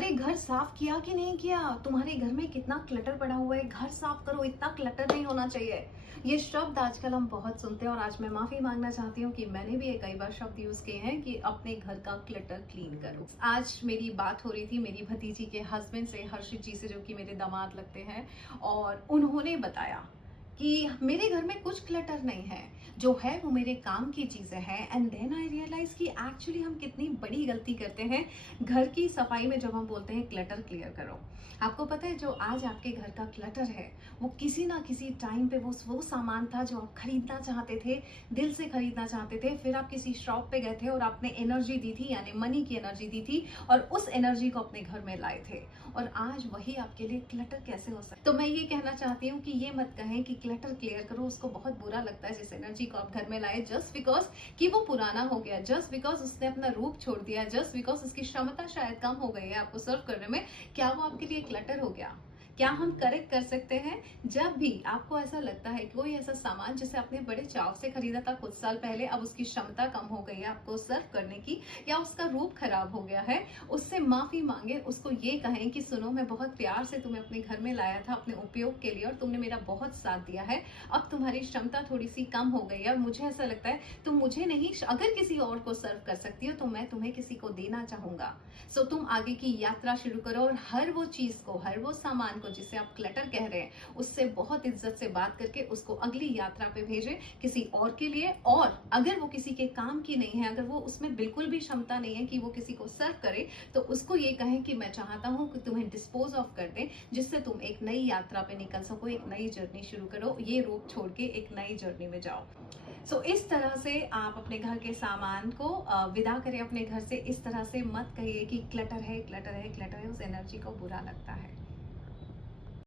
अरे घर साफ किया कि नहीं किया? तुम्हारे घर में कितना क्लटर पड़ा हुआ है, घर साफ करो, इतना क्लटर नहीं होना चाहिए। ये शब्द आजकल हम बहुत सुनते हैं और आज मैं माफी मांगना चाहती हूँ कि मैंने भी ये कई बार शब्द यूज किए हैं कि अपने घर का क्लटर क्लीन करो। आज मेरी बात हो रही थी मेरी भतीजी के हस्बैंड से, हर्षित जी से, जो कि मेरे दामाद लगते हैं, और उन्होंने बताया कि मेरे घर में कुछ क्लटर नहीं है, जो है वो मेरे काम की चीजें हैं। एंड देन आई रियलाइज कि एक्चुअली हम कितनी बड़ी गलती करते हैं घर की सफाई में जब हम बोलते हैं क्लटर क्लियर करो। आपको पता है जो आज आपके घर का क्लटर है वो किसी ना किसी टाइम पे वो सामान था जो आप खरीदना चाहते थे, दिल से खरीदना चाहते थे, फिर आप किसी शॉप पे गए थे और आपने एनर्जी दी थी, यानी मनी की एनर्जी दी थी, और उस एनर्जी को अपने घर में लाए थे, और आज वही आपके लिए क्लटर कैसे हो सकता है? तो मैं ये कहना चाहती हूँ कि ये मत कहें कि क्लटर क्लियर करो, उसको बहुत बुरा लगता है जिस एनर्जी को आप घर में लाए जस्ट बिकॉज कि वो पुराना हो गया, जस्ट बिकॉज उसने अपना रूप छोड़ दिया, जस्ट बिकॉज उसकी क्षमता शायद कम हो गई है आपको सर्व करने में। क्या वो आपके लिए क्लटर हो गया? क्या हम करेक्ट कर सकते हैं? जब भी आपको ऐसा लगता है कि कोई ऐसा सामान जिसे आपने बड़े चाव से खरीदा था कुछ साल पहले, अब उसकी क्षमता कम हो गई है आपको सर्व करने की, या उसका रूप खराब हो गया है, उससे माफी मांगे, उसको ये कहें कि सुनो, मैं बहुत प्यार से तुम्हें अपने घर में लाया था अपने उपयोग के लिए और तुमने मेरा बहुत साथ दिया है, अब तुम्हारी क्षमता थोड़ी सी कम हो गई है और मुझे ऐसा लगता है तुम मुझे नहीं, अगर किसी और को सर्व कर सकती हो तो मैं तुम्हें किसी को देना चाहूंगा। सो तुम आगे की यात्रा शुरू करो और हर वो चीज को, हर वो सामान को जिसे आप क्लटर कह रहे हैं, उससे बहुत इज्जत से बात करके उसको अगली यात्रा पे भेजें किसी और के लिए। और अगर वो किसी के काम की नहीं है, अगर वो उसमें बिल्कुल भी क्षमता नहीं है कि वो किसी को सर्व करे, तो उसको ये कहें कि मैं चाहता हूं कि तुम्हें डिस्पोज ऑफ कर दें, जिससे तुम एक नई यात्रा पे निकल सको, एक नई जर्नी शुरू करो, ये रूप छोड़ के एक नई जर्नी में जाओ। सो इस तरह से आप अपने घर के सामान को विदा करें अपने घर से। इस तरह से मत कहिए कि क्लटर है, क्लटर है, क्लटर है, उस एनर्जी को बुरा लगता है।